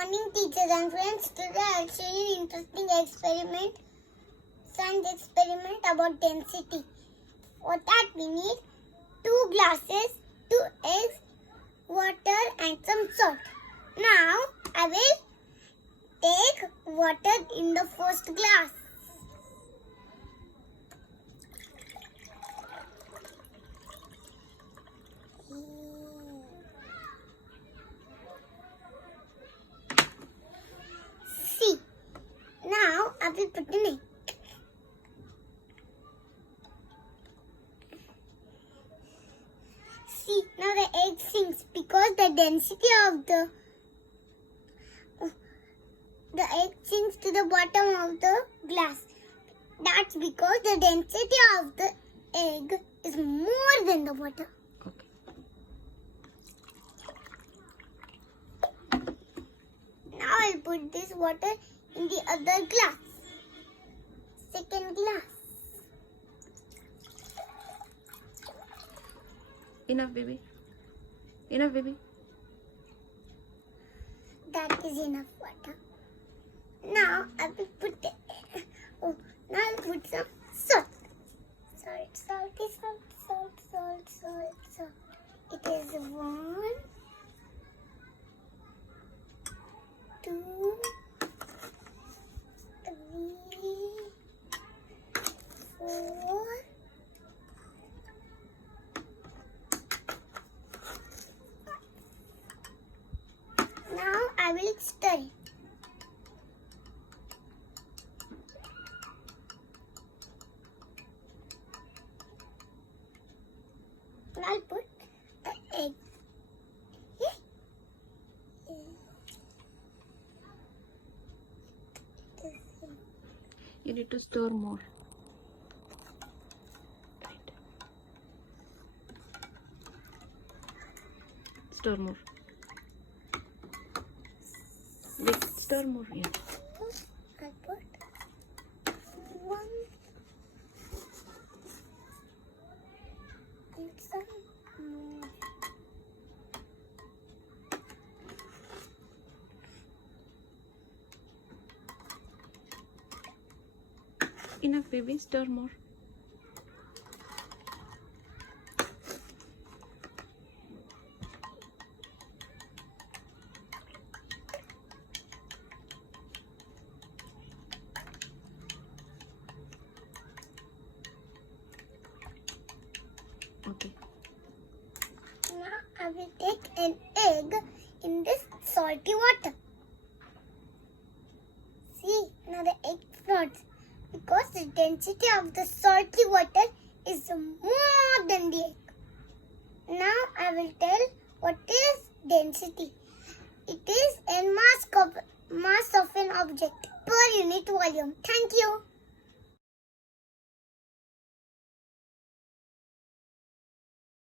morning, teachers and friends. Today I'll show you an interesting science experiment about density. For that we need 2 glasses, 2 eggs, water and some salt. Now I will take water in the first glass. See, now I will put in it. See, now the egg sinks because the density of the egg sinks to the bottom of the glass. That's because the density of the egg is more than the water. Okay. Now I'll put this water in the other glass. Second glass. Enough, baby. Enough, baby. That is enough water. Now I will put now I'll put some salt. Salt. It is 1, 2, 3, 4. Now I will stir it. I'll put the egg. You need to stir more. Right. Stir more. Wait, stir more. Yeah. I put 1 and some more. Enough, baby. Stir more. Okay. Now I will take an egg in this salty water. See, now the egg floats because the density of the salty water is more than the egg. Now I will tell what is density. It is a mass of an object per unit volume. Thank you.